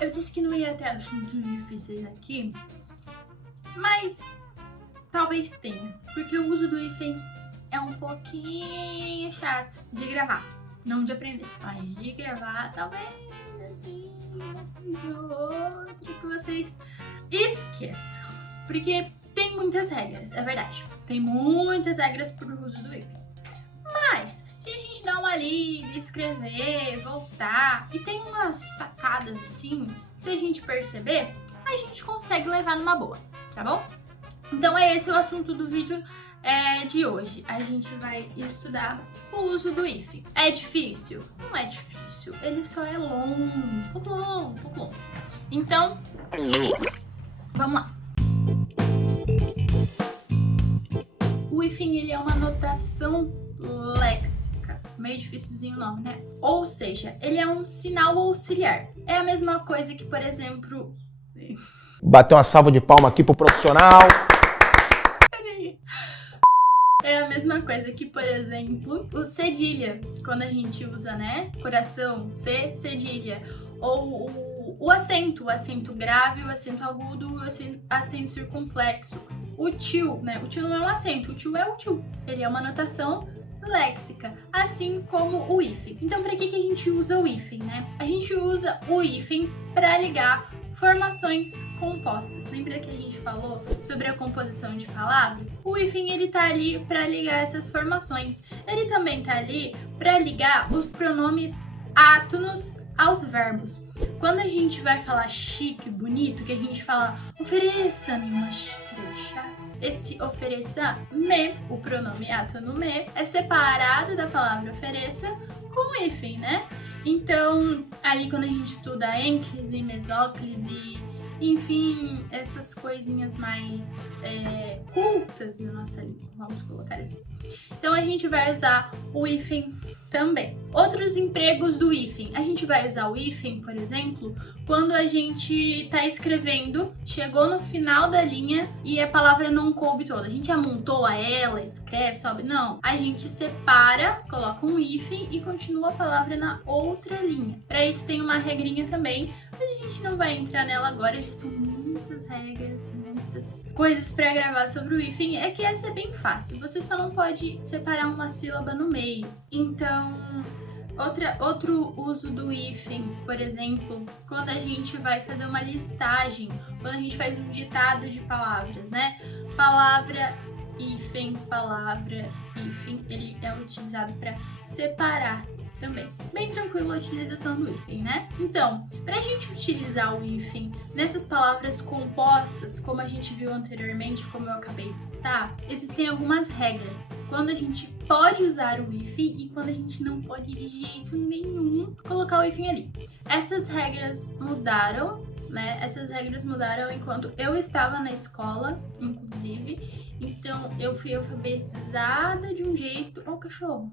Eu disse que não ia ter assuntos difíceis aqui, mas talvez tenha, porque o uso do hífen é um pouquinho chato de gravar, não de aprender, mas de gravar talvez assim, um outro que vocês esqueçam, porque tem muitas regras, é verdade, tem muitas regras pro uso do hífen, mas se a gente dá uma lida, escrever, voltar, e tem umas sacadas assim, se a gente perceber, a gente consegue levar numa boa, tá bom? Então é esse o assunto do vídeo de hoje. A gente vai estudar o uso do hífen. É difícil? Não é difícil, ele só é longo, um pouco longo. Então, vamos lá. O hífen, ele é uma notação léxica, meio dificilzinho o nome, né? Ou seja, ele é um sinal auxiliar. É a mesma coisa que, por exemplo... Bateu uma salva de palma aqui pro profissional. Peraí. É a mesma coisa que, por exemplo, o cedilha, quando a gente usa, né? Coração, C, cedilha. Ou o acento grave, o acento agudo, o acento circunflexo. O tio, né? O tio não é um acento, o tio é o tio. Ele é uma notação léxica, assim como o hífen. Então, para que a gente usa o hífen, né? A gente usa o hífen para ligar formações compostas. Lembra que a gente falou sobre a composição de palavras? O hífen, ele tá ali para ligar essas formações. Ele também tá ali para ligar os pronomes átonos aos verbos. Quando a gente vai falar chique, bonito, que a gente fala ofereça-me uma xícara de chá, esse ofereça-me, o pronome átono me, é separado da palavra ofereça com o hífen, né? Então, ali quando a gente estuda ênclise, mesóclise, enfim, essas coisinhas mais cultas na nossa língua, vamos colocar assim. Então, a gente vai usar o hífen também. Outros empregos do hífen. A gente vai usar o hífen, por exemplo, quando a gente está escrevendo, chegou no final da linha e a palavra não coube toda. A gente amontoa ela, escreve, sobe. Não. A gente separa, coloca um hífen e continua a palavra na outra linha. Para isso tem uma regrinha também, mas a gente não vai entrar nela agora, já são muitas regras, muitas coisas para gravar sobre o hífen. É que essa é bem fácil, você só não pode separar uma sílaba no meio. Então, outro uso do hífen, por exemplo, quando a gente vai fazer uma listagem, quando a gente faz um ditado de palavras, né? Palavra, hífen, ele é utilizado para separar também. Bem tranquila a utilização do hífen, né? Então, pra gente utilizar o hífen nessas palavras compostas, como a gente viu anteriormente, como eu acabei de citar, existem algumas regras. Quando a gente pode usar o hífen e quando a gente não pode de jeito nenhum colocar o hífen ali. Essas regras mudaram, né? Essas regras mudaram enquanto eu estava na escola, inclusive. Então, eu fui alfabetizada de um jeito... Ó, o cachorro!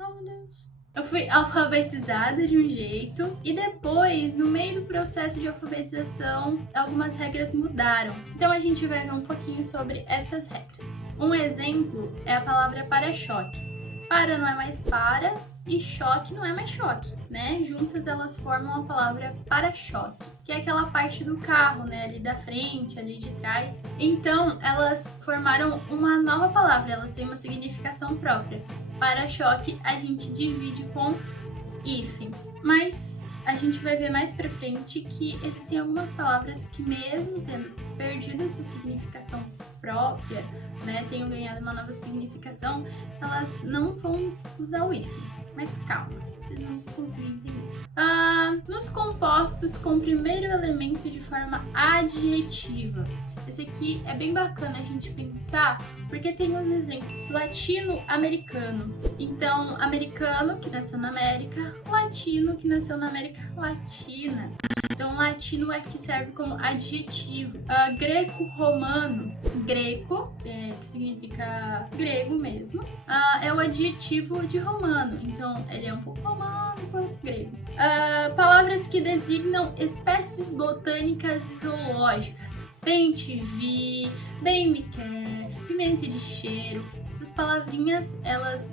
Oh, meu Deus! Eu fui alfabetizada de um jeito e depois, no meio do processo de alfabetização, algumas regras mudaram. Então a gente vai ver um pouquinho sobre essas regras. Um exemplo é a palavra para-choque. Para não é mais para e choque não é mais choque, né? Juntas elas formam a palavra para-choque, que é aquela parte do carro, né? Ali da frente, ali de trás. Então elas formaram uma nova palavra, elas têm uma significação própria. Para-choque a gente divide com hífen, mas a gente vai ver mais pra frente que existem algumas palavras que, mesmo tendo perdido a sua significação própria, né, tenham ganhado uma nova significação, elas não vão usar o hífen. Mas calma, vocês não conseguem entender. Nos compostos com o primeiro elemento de forma adjetiva. Esse aqui é bem bacana a gente pensar, porque tem os exemplos latino-americano. Então, americano, que nasceu na América, latino, que nasceu na América Latina. Então, latino é que serve como adjetivo. Greco-romano, greco, que significa grego mesmo, é o adjetivo de romano. Então, ele é um pouco romano, um pouco grego. Palavras que designam espécies botânicas e zoológicas. Bem-te-vi, bem-me-quer, pimenta de cheiro. Essas palavrinhas, elas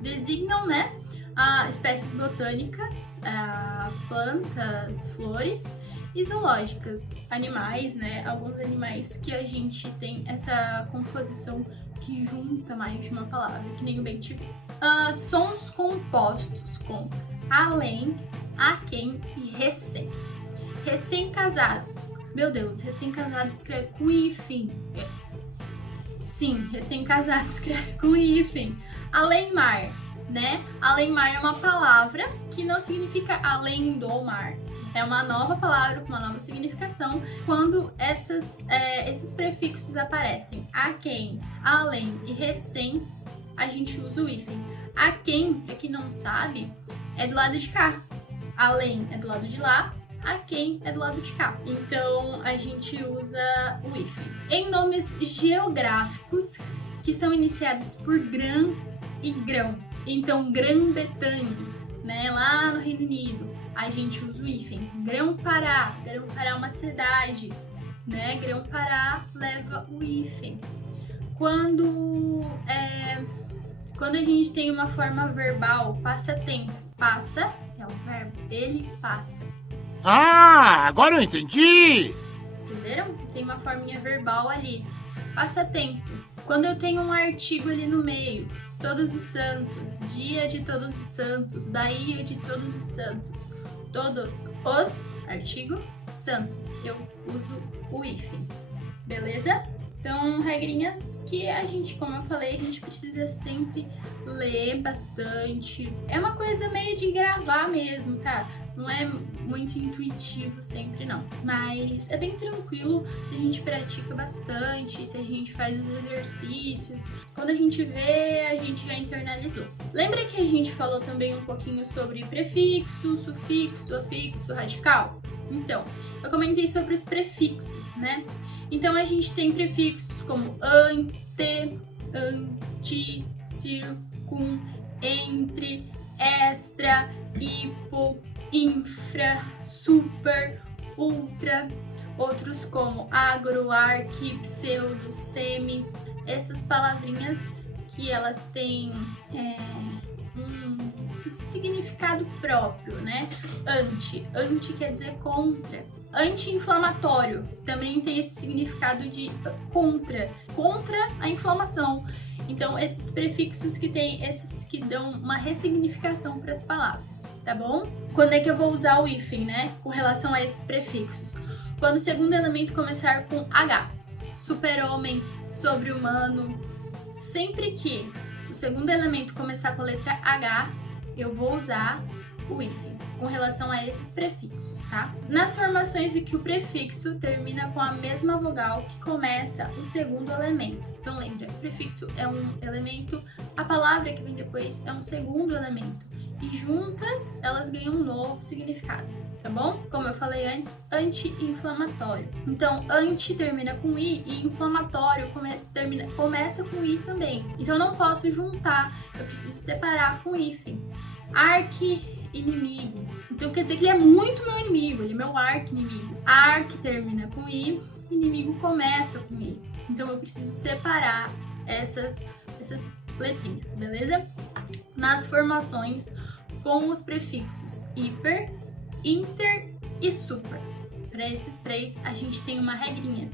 designam, né, espécies botânicas, plantas, flores e zoológicas, animais, né? Alguns animais que a gente tem essa composição que junta mais de uma palavra, que nem o bem te vê. Sons compostos com além, a quem e recém. Recém-casados. Meu Deus, recém-casados escreve com hífen. Sim, recém-casados escreve com hífen. Além-mar, né? Além-mar é uma palavra que não significa além do mar. É uma nova palavra com uma nova significação quando esses prefixos aparecem. A quem, além e recém, a gente usa o hífen. A quem, pra quem não sabe, é do lado de cá. Além é do lado de lá. A quem é do lado de cá. Então, a gente usa o hífen. Em nomes geográficos que são iniciados por Grã e Grão. Então, Grã-Bretanha, né, lá no Reino Unido, a gente usa o hífen. Grão-Pará. Grão-Pará é uma cidade, né? Grão-Pará leva o hífen. Quando a gente tem uma forma verbal, passatempo. Passa é um verbo. Ele passa. Ah, agora eu entendi! Entenderam? Tem uma forminha verbal ali. Passatempo. Quando eu tenho um artigo ali no meio, Todos os Santos, Dia de Todos os Santos, Bahia de Todos os Santos, todos os, artigo, santos, eu uso o hífen, beleza? São regrinhas que a gente, como eu falei, a gente precisa sempre ler bastante. É uma coisa meio de gravar mesmo, tá? Não é muito intuitivo sempre, não. Mas é bem tranquilo se a gente pratica bastante, se a gente faz os exercícios. Quando a gente vê, a gente já internalizou. Lembra que a gente falou também um pouquinho sobre prefixo, sufixo, afixo, radical? Então, eu comentei sobre os prefixos, né? Então, a gente tem prefixos como ante, anti, circum, entre, extra, hipo, infra, super, ultra, outros como agro, arqui, pseudo, semi, essas palavrinhas que elas têm um significado próprio, né? Anti quer dizer contra. Anti-inflamatório também tem esse significado de contra a inflamação. Então, esses prefixos que tem, esses que dão uma ressignificação para as palavras, tá bom? Quando é que eu vou usar o hífen, né? Com relação a esses prefixos. Quando o segundo elemento começar com H. Super-homem, sobre-humano. Sempre que o segundo elemento começar com a letra H, eu vou usar o hífen com relação a esses prefixos, tá? Nas formações em que o prefixo termina com a mesma vogal que começa o segundo elemento. Então lembra, o prefixo é um elemento, a palavra que vem depois é um segundo elemento. E juntas, elas ganham um novo significado, tá bom? Como eu falei antes, anti-inflamatório. Então, anti termina com I e inflamatório começa com I também. Então, eu não posso juntar, eu preciso separar com hífen. Arqui-inimigo. Então, quer dizer que ele é muito meu inimigo, ele é meu arqui-inimigo. Arqui termina com I, inimigo começa com I. Então, eu preciso separar essas letrinhas, beleza? Nas formações com os prefixos hiper, inter e super. Para esses três, a gente tem uma regrinha.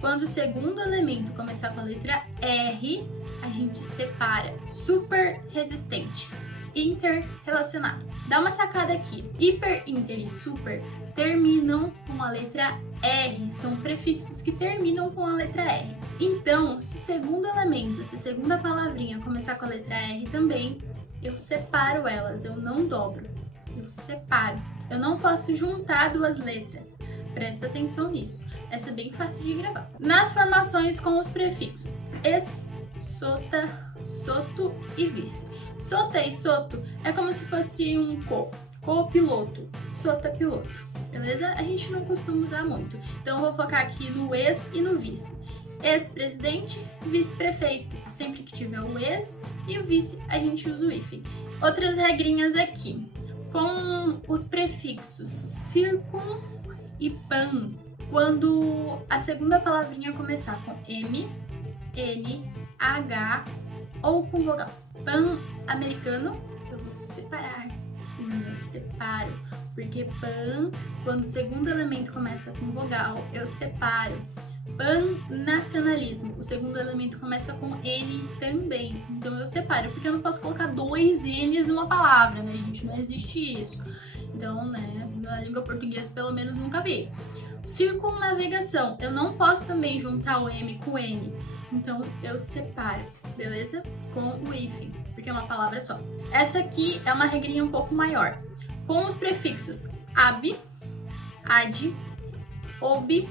Quando o segundo elemento começar com a letra R, a gente separa. Super resistente, inter relacionado. Dá uma sacada aqui. Hiper, inter e super terminam com a letra R. São prefixos que terminam com a letra R. Então, se o segundo elemento, se a segunda palavrinha começar com a letra R também, eu separo elas, eu não dobro, eu separo. Eu não posso juntar duas letras, presta atenção nisso. Essa é bem fácil de gravar. Nas formações com os prefixos es, sota, soto e vice. Sota e soto é como se fosse um co-piloto, sota-piloto, beleza? A gente não costuma usar muito, então eu vou focar aqui no ex e no vice. Ex-presidente, vice-prefeito. Sempre que tiver o ex e o vice, a gente usa o hífen. Outras regrinhas aqui. Com os prefixos circum e pan, quando a segunda palavrinha começar com M, N, H ou com vogal pan-americano, eu vou separar. Sim, eu separo. Porque pan, quando o segundo elemento começa com vogal, eu separo. Pan-nacionalismo, o segundo elemento começa com N também, então eu separo, porque eu não posso colocar 2 N's numa palavra, né, gente? Não existe isso. Então, né, na língua portuguesa pelo menos nunca vi. Circunnavegação, eu não posso também juntar o M com o N, então eu separo, beleza? Com o hífen, porque é uma palavra só. Essa aqui é uma regrinha um pouco maior. Com os prefixos ab, ad, ob,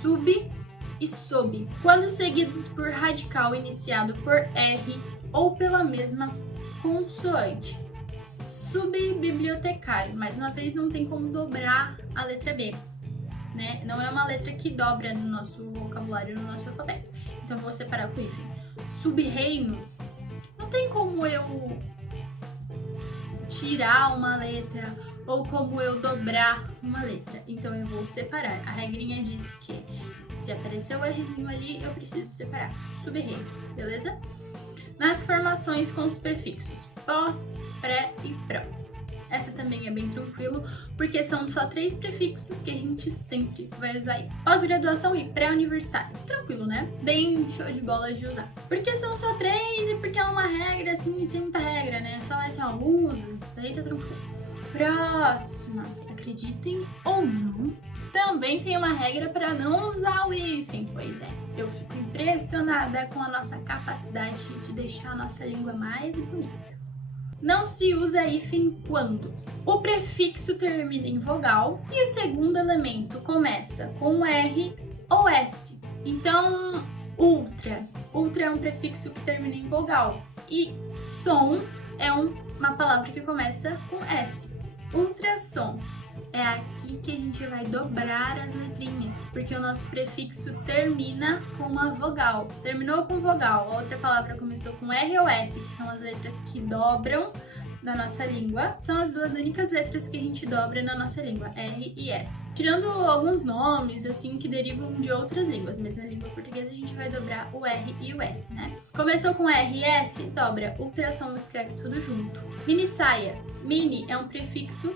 sub e sob, quando seguidos por radical iniciado por R ou pela mesma consoante. Subbibliotecário, mais uma vez não tem como dobrar a letra B, né? Não é uma letra que dobra no nosso vocabulário, no nosso alfabeto. Então vou separar com hífen. Sub-reino, não tem como eu tirar uma letra ou como eu dobrar uma letra. Então eu vou separar. A regrinha diz que se aparecer o Rzinho ali, eu preciso separar. Sub-reino, beleza? Nas formações com os prefixos pós, pré e pró. Essa também é bem tranquilo, porque são só 3 prefixos que a gente sempre vai usar aí. Pós-graduação e pré-universitário. Tranquilo, né? Bem show de bola de usar. Porque são só 3 e porque é uma regra, assim, sem muita regra, né? Só é só usa, daí tá tranquilo. Próxima. Acreditem ou não, também tem uma regra para não usar o hífen. Pois é, eu fico impressionada com a nossa capacidade de deixar a nossa língua mais bonita. Não se usa hífen quando o prefixo termina em vogal e o segundo elemento começa com R ou S. Então, ultra. Ultra é um prefixo que termina em vogal. E som é uma palavra que começa com S. Ultrassom. É aqui que a gente vai dobrar as letrinhas, porque o nosso prefixo termina com uma vogal. Terminou com vogal, a outra palavra começou com R ou S, que são as letras que dobram na nossa língua. São as 2 únicas letras que a gente dobra na nossa língua, R e S. Tirando alguns nomes, assim, que derivam de outras línguas, mas na língua portuguesa a gente vai dobrar o R e o S, né? Começou com R e S, dobra. Ultrassom escreve tudo junto. Mini saia. Mini é um prefixo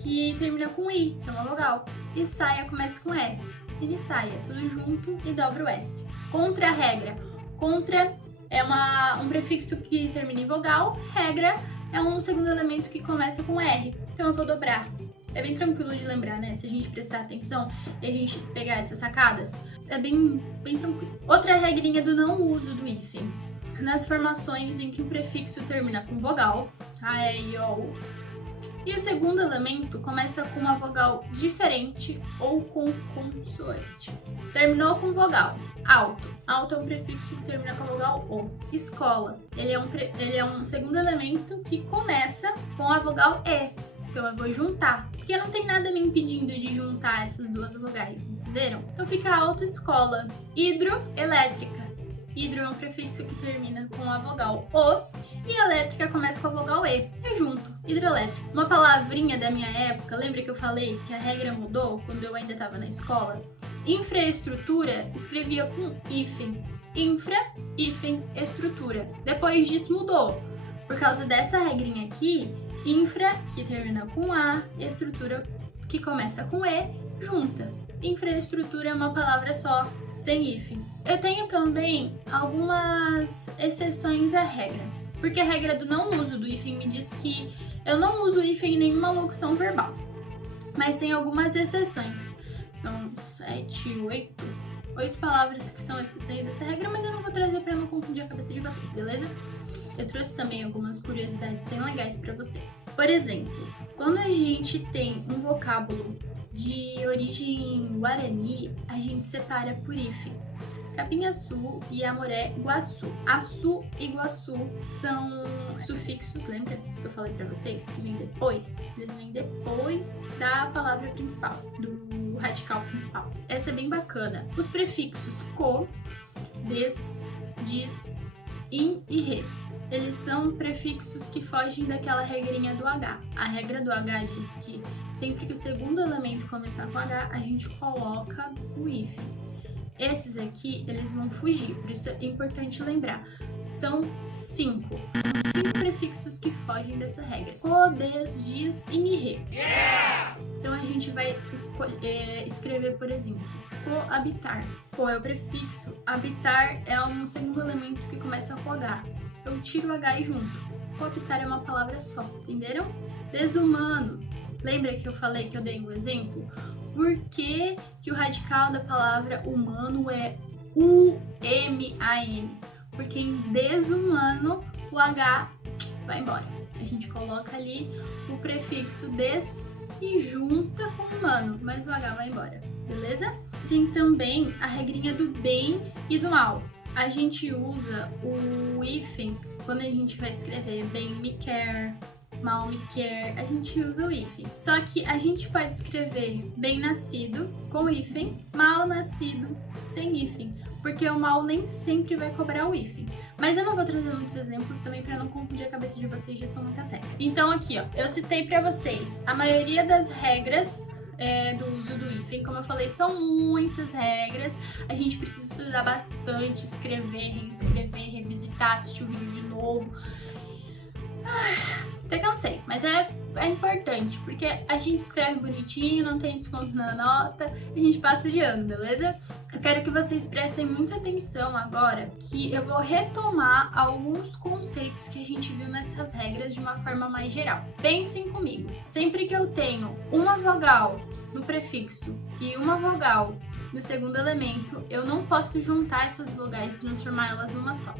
que termina com I, que é uma vogal. E saia começa com S. Mini saia, tudo junto e dobra o S. Contra-regra. Contra é um prefixo que termina em vogal. Regra é um segundo elemento que começa com R. Então eu vou dobrar. É bem tranquilo de lembrar, né? Se a gente prestar atenção e a gente pegar essas sacadas, é bem tranquilo. Outra regrinha do não uso do hífen. Nas formações em que o prefixo termina com vogal, A, E, I, O, e o segundo elemento começa com uma vogal diferente ou com consoante. Terminou com vogal. Alto. Alto é um prefixo que termina com a vogal O. Escola. Ele é um segundo elemento que começa com a vogal E. Então eu vou juntar. Porque não tem nada me impedindo de juntar essas 2 vogais, entenderam? Então fica autoescola. Hidroelétrica. Hidro é um prefixo que termina com a vogal O e elétrica começa com a vogal E. Eu junto. Hidroelétrica. Uma palavrinha da minha época, lembra que eu falei que a regra mudou quando eu ainda estava na escola? Infraestrutura escrevia com hífen. Infra, hífen, estrutura. Depois disso mudou. Por causa dessa regrinha aqui, infra, que termina com A, estrutura, que começa com E, junta. Infraestrutura é uma palavra só, sem hífen. Eu tenho também algumas exceções à regra, porque a regra do não uso do hífen me diz que eu não uso hífen em nenhuma locução verbal. Mas tem algumas exceções. São 8 palavras que são exceções dessa regra, mas eu não vou trazer para não confundir a cabeça de vocês, beleza? Eu trouxe também algumas curiosidades bem legais para vocês. Por exemplo, quando a gente tem um vocábulo de origem guarani, a gente separa por hífen. Capinhaçu e Amoré-Guaçu. Açu e Guaçu são sufixos, lembra que eu falei pra vocês? Que vem depois. Eles vêm depois da palavra principal, do radical principal. Essa é bem bacana. Os prefixos co, des, dis, in e re. Eles são prefixos que fogem daquela regrinha do H. A regra do H diz que sempre que o segundo elemento começar com H, a gente coloca o hífen. Esses aqui, eles vão fugir, por isso é importante lembrar. são 5. São 5 prefixos que fogem dessa regra. Co, des, dis e mi, re. Então a gente vai escrever, por exemplo, coabitar. Co é o prefixo, habitar é um segundo elemento que começa com H. Eu tiro o H aí junto. Coabitar é uma palavra só, entenderam? Desumano. Lembra que eu falei que eu dei um exemplo? Por que o radical da palavra humano é U-M-A-N? Porque em desumano o H vai embora. A gente coloca ali o prefixo des e junta com humano, mas o H vai embora, beleza? Tem também a regrinha do bem e do mal. A gente usa o hífen quando a gente vai escrever bem me quer, mal me quer, a gente usa o hífen. Só que a gente pode escrever bem nascido com hífen, mal nascido sem hífen, porque o mal nem sempre vai cobrar o hífen. Mas eu não vou trazer muitos exemplos também para não confundir a cabeça de vocês, já são muitas regras. Então aqui, ó, eu citei para vocês a maioria das regras do uso do hífen. Como eu falei, são muitas regras. A gente precisa estudar bastante, escrever, reescrever, revisitar, assistir o vídeo de novo. Até cansei, mas é importante, porque a gente escreve bonitinho, não tem desconto na nota, e a gente passa de ano, beleza? Eu quero que vocês prestem muita atenção agora, que eu vou retomar alguns conceitos que a gente viu nessas regras de uma forma mais geral. Pensem comigo, sempre que eu tenho uma vogal no prefixo e uma vogal no segundo elemento, eu não posso juntar essas vogais e transformar elas numa só.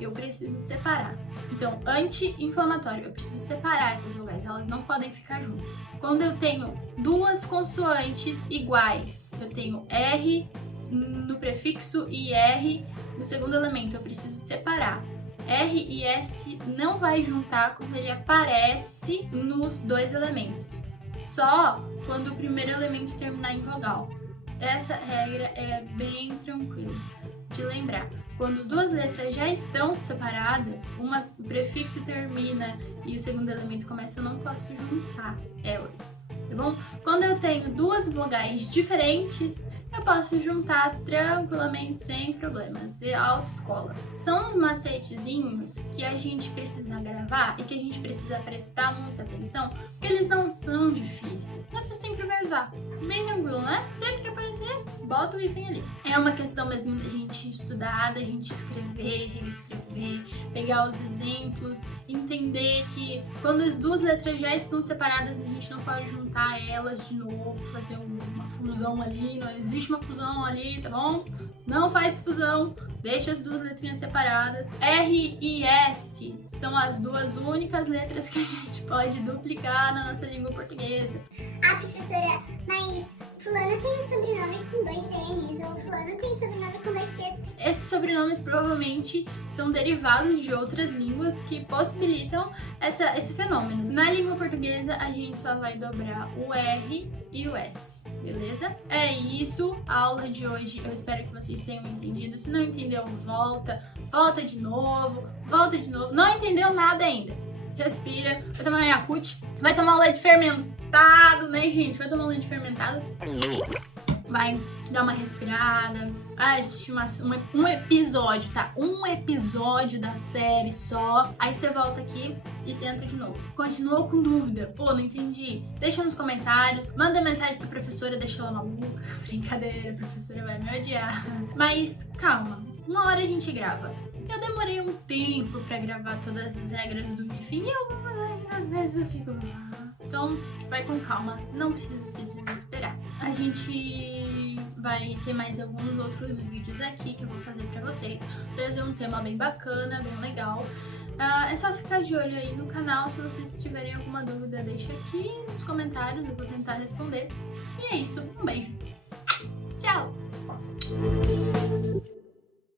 Eu preciso separar. Então, anti-inflamatório, eu preciso separar essas vogais, elas não podem ficar juntas. Quando eu tenho duas consoantes iguais, eu tenho R no prefixo e R no segundo elemento, eu preciso separar. R e S não vai juntar quando ele aparece nos dois elementos, só quando o primeiro elemento terminar em vogal. Essa regra é bem tranquila de lembrar. Quando duas letras já estão separadas, o prefixo termina e o segundo elemento começa, eu não posso juntar elas, tá bom? Quando eu tenho duas vogais diferentes, eu posso juntar tranquilamente, sem problemas, e autoescola. São uns macetezinhos que a gente precisa gravar e que a gente precisa prestar muita atenção, porque eles não são difíceis. Você sempre vai usar. Bem tranquilo, né? Sempre que aparecer, bota o hífen ali. É uma questão mesmo da gente estudar, da gente escrever, reescrever, pegar os exemplos, entender que quando as duas letras já estão separadas, a gente não pode juntar elas de novo, fazer uma fusão ali, não existe uma fusão ali, tá bom? Não faz fusão, deixa as duas letrinhas separadas. R e S são as duas únicas letras que a gente pode duplicar na nossa língua portuguesa. Ah, professora, mas fulano tem um sobrenome com 2 N's, ou fulano tem um sobrenome com 2 T's. Esses sobrenomes provavelmente são derivados de outras línguas que possibilitam esse fenômeno. Na língua portuguesa, a gente só vai dobrar o R e o S. Beleza? É isso, a aula de hoje, eu espero que vocês tenham entendido. Se não entendeu, volta de novo, não entendeu nada ainda, respira, vai tomar um Yakult, vai tomar um leite fermentado, né, gente? Vai tomar um leite fermentado, vai dar uma respirada, assistir um episódio, tá? Um episódio da série só, aí você volta aqui e tenta de novo. Continuou com dúvida? Pô, não entendi? Deixa nos comentários, manda mensagem pra professora, deixa ela maluca. Brincadeira, a professora vai me odiar. Mas calma, uma hora a gente grava. Eu demorei um tempo pra gravar todas as regras do hífen e algumas vezes eu fico... Então, vai com calma, não precisa se desesperar. A gente vai ter mais alguns outros vídeos aqui que eu vou fazer pra vocês. Vou trazer um tema bem bacana, bem legal. É só ficar de olho aí no canal. Se vocês tiverem alguma dúvida, deixa aqui nos comentários, eu vou tentar responder. E é isso, um beijo!